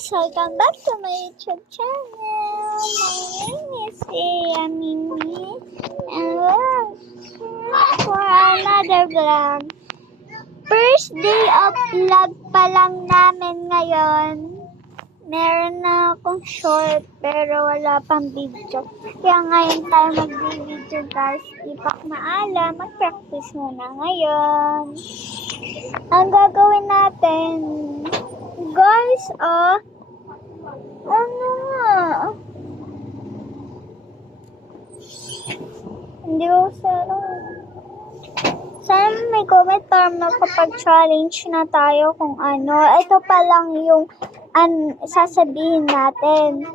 guys! Welcome back to my YouTube channel. My name is Mimi. And welcome for another vlog. First day of vlog pa lang namin ngayon. Meron na akong short pero wala pang video. Kaya ngayon tayo mag-video guys. Di pa maalam, mag-practice muna ngayon. Ang gagawin natin, guys, ano nga? Hindi ko sana may comment para makapag-challenge na tayo kung ano. Ito pa lang yung sasabihin natin.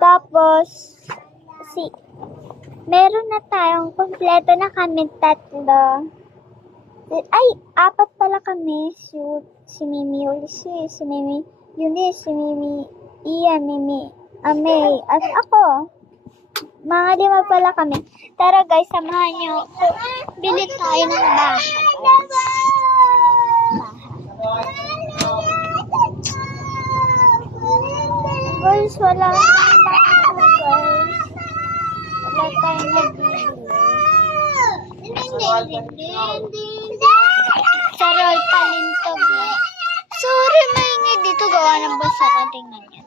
Tapos, meron na tayong kompleto na kami tatlo. Ay, apat pala kami. Si Mimi Ulysses, si Mimi Eunice, si Mimi Ian, Mimi Amay, at ako. Mga 5 pala kami. Tara guys, samahan nyo. Bili tayo ng bahay. Guys, wala tayong magbili. Sarol palintog. Sorry, maingay dito. Gawa ng basa ko. Tingnan niya.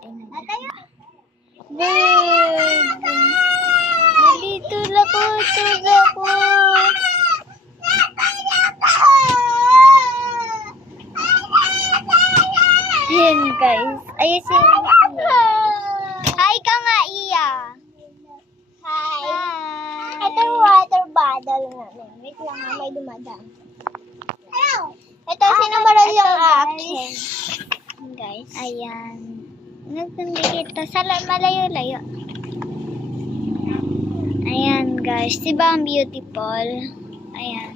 Dito lako. Yan guys. Ayusin mo. Hi ka nga, Iya. Hi. Ito yung water bottle namin. Wait lang nga, may dumadaan. Ito, sinumaral yung akin. Guys. Ayan. Nagtindi kita. Malayo-layo. Ayan guys. Diba ang beautiful? Ayan.